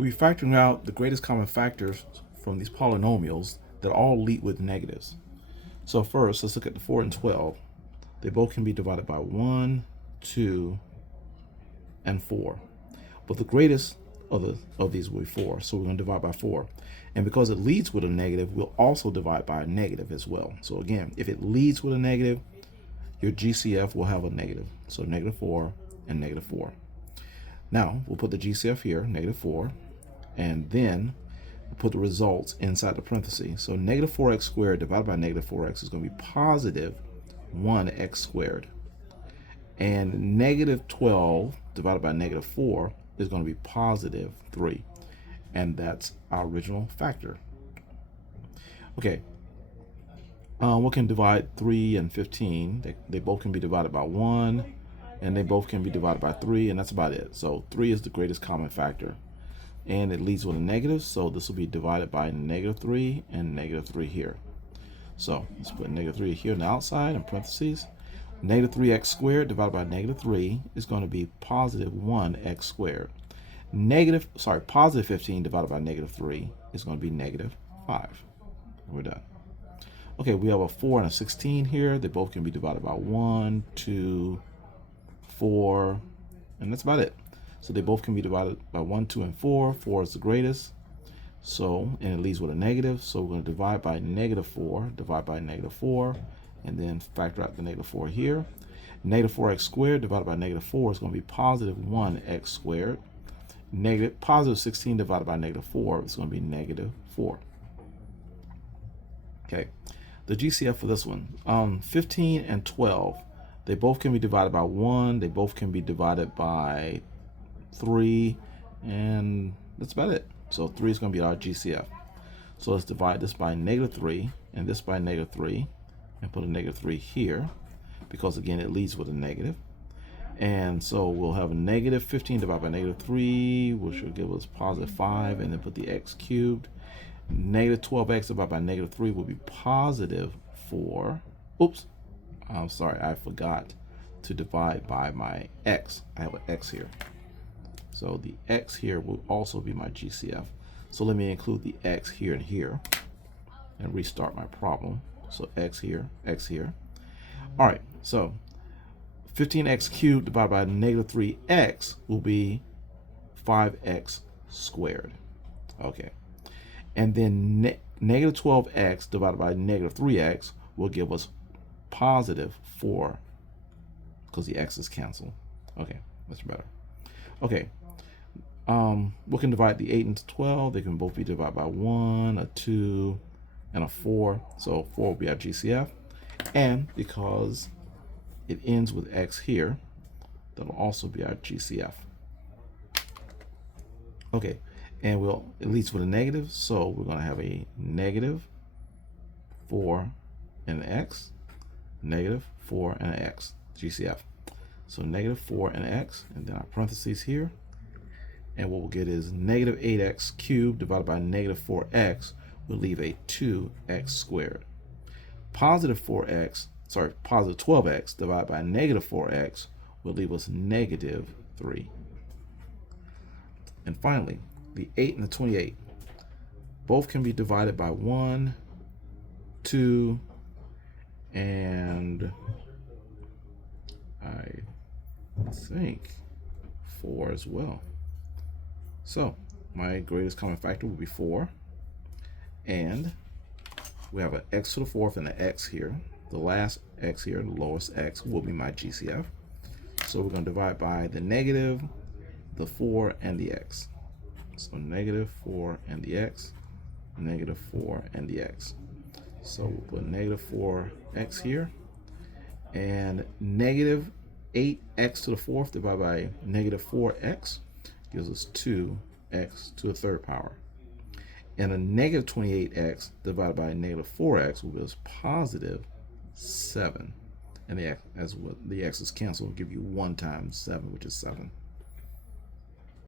We'll be factoring out the greatest common factors from these polynomials that all lead with negatives. So first, let's look at the 4 and 12. They both can be divided by 1, 2, and 4. But the greatest of these will be 4, so we're going to divide by 4. And because it leads with a negative, we'll also divide by a negative as well. So again, if it leads with a negative, your GCF will have a negative. So -4 and -4. Now, we'll put the GCF here, -4, and then put the results inside the parentheses. So -4x squared divided by -4x is going to be positive 1x squared. And -12 divided by -4 is going to be positive 3. And that's our original factor. Okay. We can divide 3 and 15. They both can be divided by 1, and they both can be divided by 3, and that's about it. So 3 is the greatest common factor. And it leads with a negative, so this will be divided by -3 and -3 here. So let's put -3 here on the outside in parentheses. -3x squared divided by -3 is going to be positive 1x squared. Positive 15 divided by -3 is going to be -5. We're done. Okay, we have a 4 and a 16 here. They both can be divided by 1, 2, 4, and that's about it. So they both can be divided by 1, 2, and 4. 4 is the greatest. So, and it leaves with a negative. So we're going to divide by -4, divide by -4, and then factor out the -4 here. -4x squared divided by -4 is going to be positive 1x squared. Positive 16 divided by -4 is going to be -4. Okay, the GCF for this one, 15 and 12, they both can be divided by 1, they both can be divided by 3, and that's about it. So 3 is going to be our GCF. So let's divide this by -3 and this by -3 and put a -3 here, because again it leads with a negative. And so we'll have a -15 divided by -3, which will give us positive 5, and then put the x cubed. -12x divided by -3 will be positive 4. Oops, I'm sorry, I forgot to divide by my x. I have an x here. So the x here will also be my GCF. So let me include the x here and here and restart my problem. So x here, x here. All right, so 15x cubed divided by -3x will be 5x squared. Okay. And then -12x divided by -3x will give us positive 4, because the x's cancel. Okay, that's better. Okay. We can divide the 8 into 12. They can both be divided by 1, a 2, and a 4. So 4 will be our GCF. And because it ends with x here, that'll also be our GCF. Okay, and it leads with a negative, so we're going to have a -4 and an x, -4 and an x, GCF. So -4 and x, and then our parentheses here. And what we'll get is -8x cubed divided by -4x will leave a 2x squared. Positive 12x divided by -4x will leave us -3. And finally, the 8 and the 28 both can be divided by 1, 2, and I think 4 as well. So my greatest common factor will be 4, and we have an x to the 4th and an x here. The last x here, the lowest x, will be my GCF. So we're going to divide by the negative, the 4, and the x. So -4 and the x, -4 and the x. So we'll put -4x here, and -8x to the 4th divided by -4x gives us 2x to the 3rd power. And a -28x divided by -4x will give us positive 7. And the x's cancel will give you 1 times 7, which is 7.